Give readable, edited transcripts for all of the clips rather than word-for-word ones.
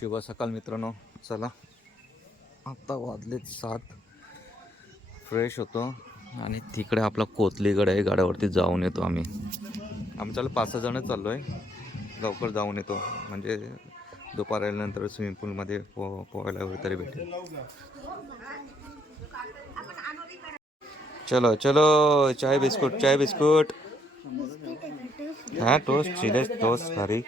शुभ सकाळ मित्रांनो. चला आता वाजलेत 7. फ्रेश होतो आणि तिकडे आपला कोथलीगड आहे, गाड्यावरती जाऊन येतो आम्ही. आमच्याला 5-6 जण चाललो आहे. लवकर जाऊन येतो म्हणजे दुपार आल्यानंतर स्विमिंग पूलमध्ये पोहायला वगैरे तरी भेटेल. चलो चलो, चाय बिस्कुट चाय बिस्कुट. हाँ टोस्ट चिलेस टोस्ट खारी.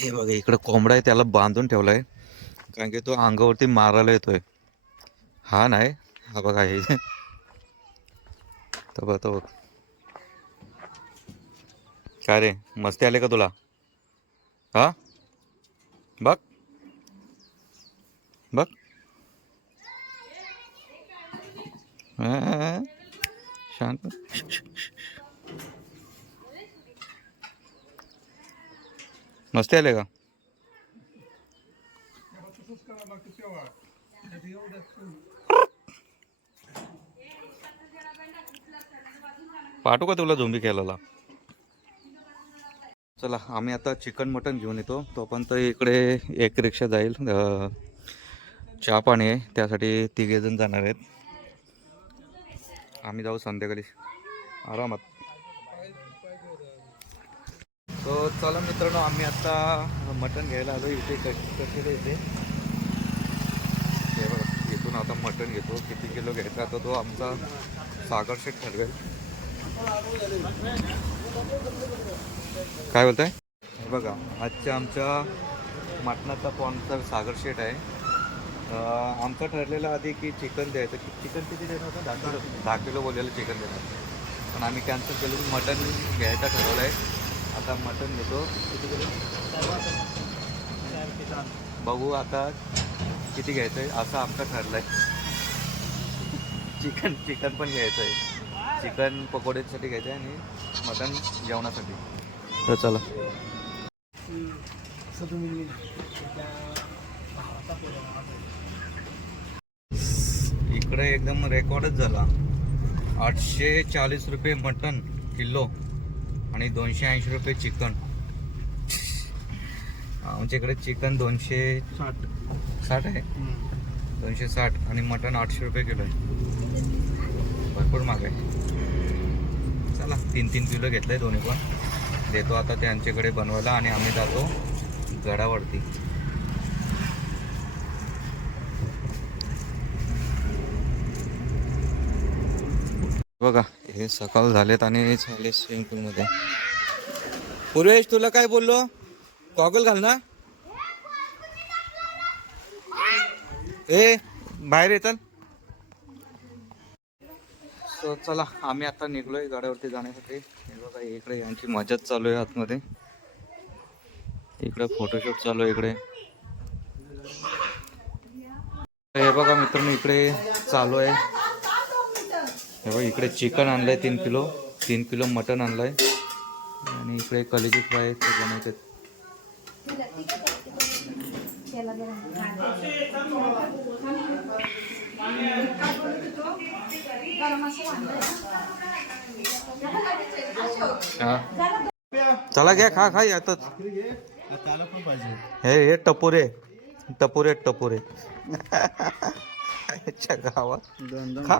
हे बघा इकडे कोंबडा आहे, त्याला बांधून ठेवलाय कारण की तो अंगावरती मारायला येतोय. हा नाही, हा बघा हे तो बघ. काय रे, मस्ती आले का तुला? हा बघ बघ. शांत. मस्ती आले का? पाठवू का तुला झोंबी केलेला? चला आम्ही आता चिकन मटन घेऊन येतो. तोपर्यंत इकडे एक रिक्षा जाईल, चहा पाणी आहे, त्यासाठी 3 जण जाणार आहेत. आम्ही जाऊ संध्याकाळी आरामात. तो चला मित्रांनो, आम्ही आता मटन घ्यायला आलो. इथे कसे येते हे बघा, इथून आता मटन घेतो. किती किलो घ्यायचा आता तो आमचा सागर शेठ ठरवेल. काय बोलताय? हे बघा, आजच्या आमच्या मटणाचा स्पॉन्सर सागर शेठ आहे. आमचं ठरलेलं आधी की चिकन द्यायचं. चिकन किती देणार होतं? 10 किलो बोललेलं चिकन देणार, पण आम्ही कॅन्सल केलं. मटन घ्यायचं ठरवलं आहे. आता मटन घेतो. किती किलो बघू आता किती घ्यायचं आहे, असं आमचं ठरलं आहे. चिकन पण घ्यायचं आहे. चिकन पकोड्यासाठी घ्यायचं आहे आणि मटन जेवणासाठी. तर चला. इकडे एकदम रेकॉर्डच झाला. 840 रुपये मटन किलो आणि 280 रुपये चिकन. आमच्या इकडे चिकन 260 आहे, 260 आणि मटन 800 रुपये किलो आहे. भरपूर महाग आहे. चला 3-3 किलो घेतलंय दोन्ही पण. देतो आता त्यांच्याकडे बनवायला आणि आम्ही जातो गडावरती. बघा हे सकाळ झालेत आणि चालले स्विमिंग पूलमध्ये. पूर्वेश तुला काय बोललो? गॉगल घाल ना. ए बाहेर येतात. सो चला आम्ही आता निघलोय गाड्यावरती जाण्यासाठी. हे बघा इकडे यांची मजाच चालू आहे आतमध्ये. इकडे फोटोशूट चालू आहे इकडे. हे बघा मित्रांनो इकडे चालू आहे हे बघ इकडे चिकन आणलंय 3 किलो मटन आणलंय आणि इकडे कलेजी फ्राय बनवतात. चला घ्या खा खा यातच. हे टपोरे टपोरे टपोरे गावात खा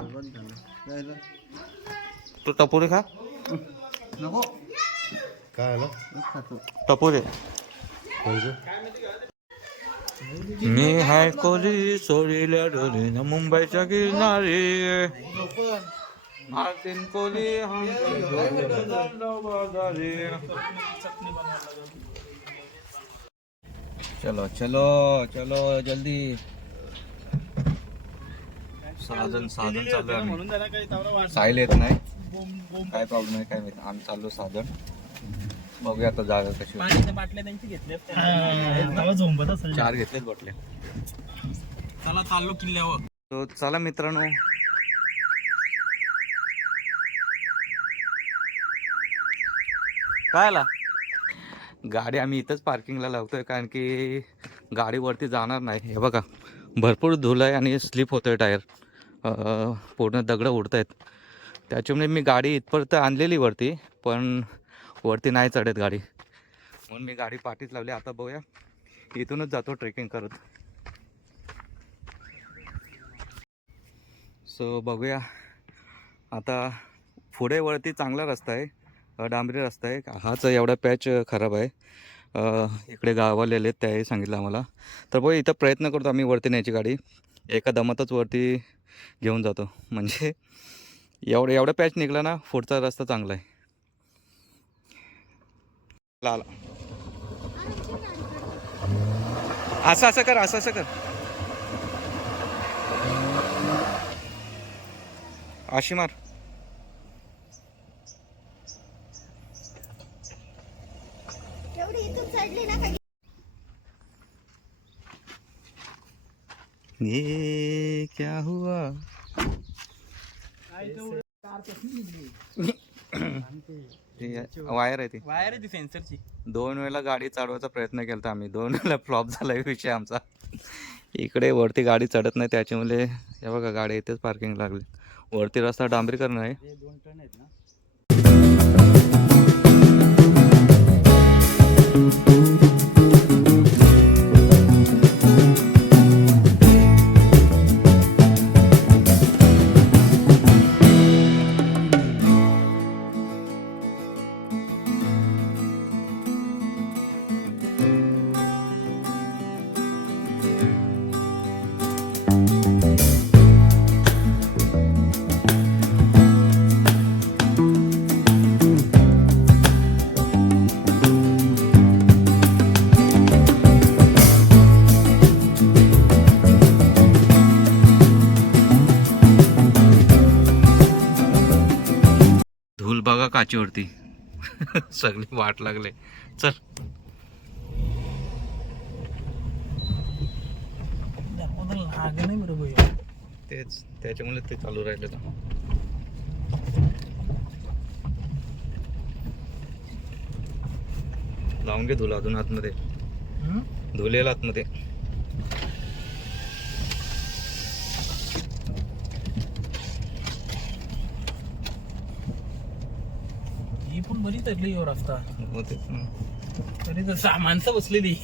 तू टपोरे खा काय टपोरे. मी हाय कोली सोडील्या डोलीनं मुंबईच्या किनारी मार्टिन कोली चलो चलो चलो जल्दी. साधन चालू आहे. साहिल येत नाही काय प्रॉब्लेम आहे काय माहिती. आम्ही चाललो साधन बघूया आता जागा कशी. बाटल्या त्यांची घेतल्या 4 घेतलेत बाटल्या. चला चाललो किल्ल्यावर. तो चला मित्रांनो काय आला गाडी आम्ही इथंच पार्किंगला लावतोय कारण की गाडी वरती जाणार नाही. हे बघा भरपूर धूल आहे आणि स्लिप होतोय टायर. पूर्ण दगडं उडत आहेत त्याच्यामुळे मी गाडी इथपर्यंत आणलेली वरती पण वरती नाही चढत गाडी म्हणून मी गाडी पाठीच लावली. आता बघूया इथूनच जातो ट्रेकिंग करत. सो बघूया आता पुढे वरती चांगला रस्ता आहे डांबरी रस्ता आहे. हाच एवढा पॅच खराब आहे. इकडे गावाले आहेत त्याही सांगितलं आम्हाला. तर बघ इथं प्रयत्न करतो आम्ही वरती न्यायची गाडी. एका दमातच वरती घेऊन जातो म्हणजे एवढा पॅच निघला ना पुढचा रस्ता चांगला आहे. आला असं कर असं कर आशी मार. ये क्या हुआ वायर आहे ती वायर आहे ती सेन्सरची. 2 वेळेला गाडी चढवायचा प्रयत्न केला आम्ही. 2 वेळेला फ्लॉप झाला विषय आमचा. इकडे वरती गाडी चढत नाही त्याच्यामुळे हे बघा गाडी इथेच पार्किंग लागली. वरती रस्ता डांबरीकरण आहे. 2 टन आहेत ना. धूल बघा काचीवरती सगळी वाट लागले. चल लागे नाही बरोबर. तेच त्याच्यामुळे ते चालू राहिले. लावून घे धूल अजून आतमध्ये. धुलेला आतमध्ये. ही पण बरी चढली हो रस्ता. होते तरी तर माणसं बसलेली.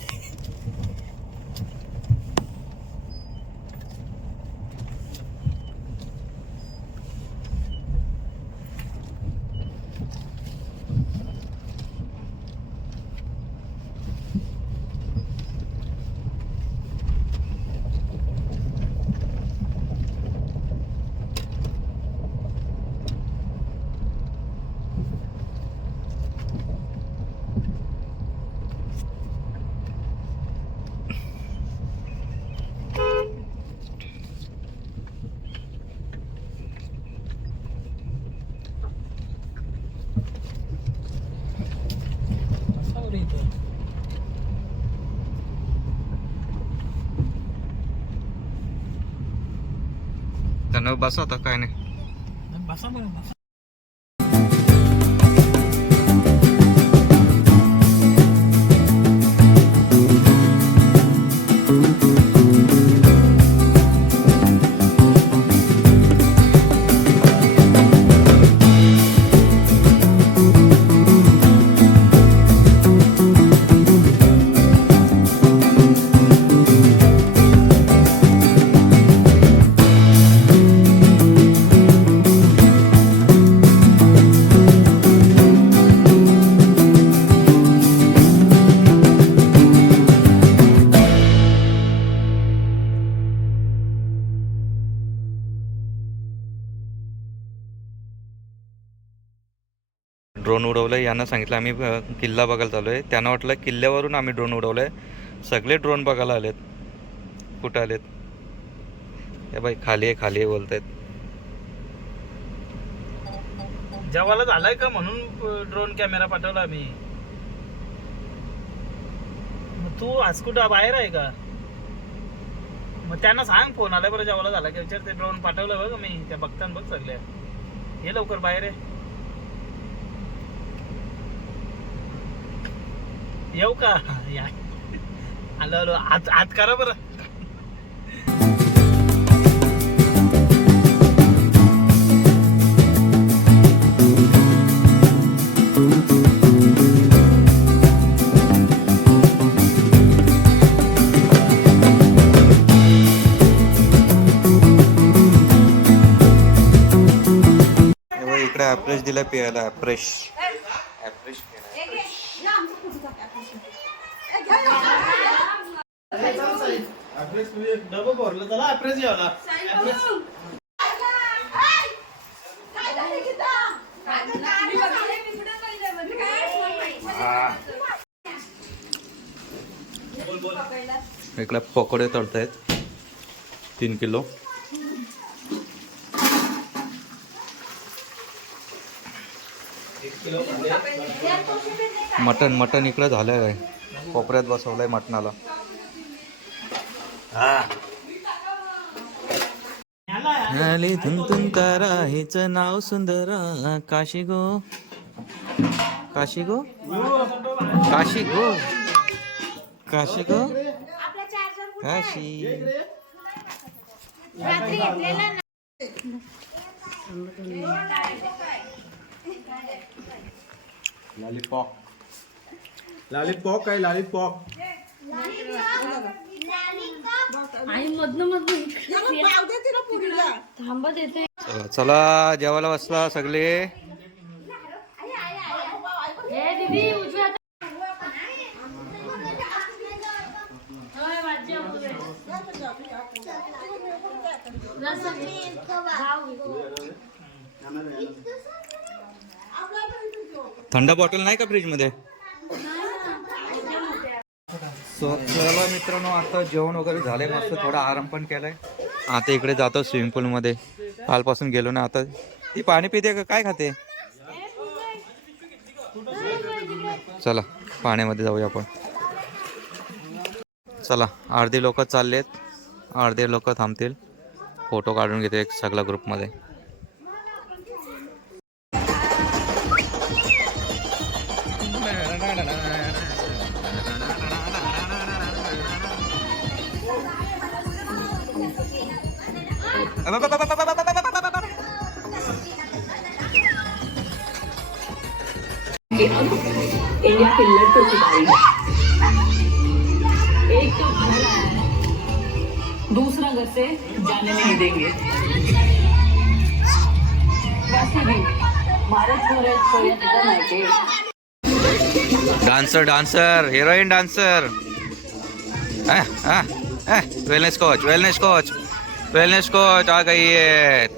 त्यांना बसा आता काय नाही. बसा बरं बसा. ड्रोन उडवलंय यांना सांगितलं आम्ही किल्ला बघायला चालू आहे. त्यांना वाटलं किल्ल्यावरून आम्ही ड्रोन उडवलंय. सगळे ड्रोन बघायला आलेत. कुठं आलेत हे बाई, खाली आहे बोलतायत. जेवायला झालाय का म्हणून ड्रोन कॅमेरा पाठवला आम्ही. मग तू आज कुठं बाहेर आहे का? मग त्यांना सांग फोन आलाय बरं जेवायला झाला की विचार. ते ड्रोन पाठवलं बघ मी, त्या बघताना बघ सगळ्या. ये लवकर बाहेर आहे. येऊ का? या आलो आज करा बरं. इकडे ॲप्रेश दिलाय प्यायला. ॲप्रेश डबं भरलं त्याला ॲप्रेस घ्यावला. इकडे पकोडे तळतायत 3 किलो. मटण इकडे झालंय काय, कोपऱ्यात बसवलंय मटणाला. आली तुम तारा, हिचं नाव सुंदरा. काशी गो काशी गो काशी गो काशी गो काशी. लॉलीपॉप काय लॉलीपॉप. चला जेवायला बसला सगळे. थंड बॉटल नाही का फ्रीज मध्ये? चला मित्रांनो, आता जेवण वगैरे झालंय, मस्त थोडा आराम पण केलाय. आता इकडे जातो स्विमिंग पूल मध्ये. कालपासून गेलो ना. आता ती पाणी पिते का काय खाते? चला पाण्यामध्ये जाऊया आपण. चला अर्धी लोक चाललेत, अर्धे लोक थांबतील. फोटो काढून घेते एक सगळा ग्रुपमध्ये. एक तो दूसरा घर से जाने नहीं देंगे. वैसे भी महाराज dancer heroine dancer. Wellness coach आ गई है.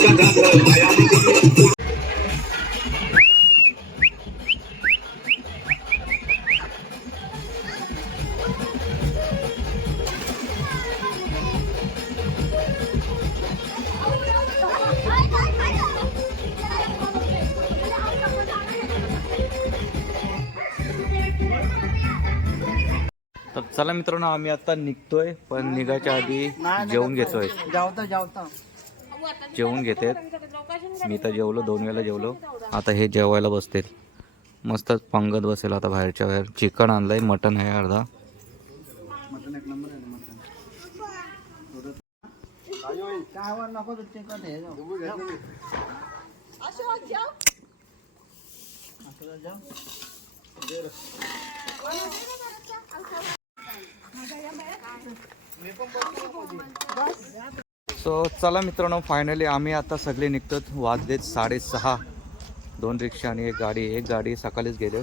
Gabriel, चला मित्रांनो, आम्ही आता निघतोय, पण निघायच्या आधी जेवून घेतोय. जेवून घेते. मी तर जेवलो, 2 वेळेला जेवलो. आता हे जेवायला बसतील. मस्त पंगत बसेल आता बाहेरच्या बाहेर. चिकन आणलंय, मटन आहे अर्धा. सो चला मित्रांनो, फायनली आम्ही आता सगळे निघतो. वाजलेत 6:30. 2 रिक्षा आणि एक गाडी सकाळीच गेले.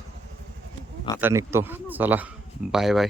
आता निघतो. चला, बाय बाय.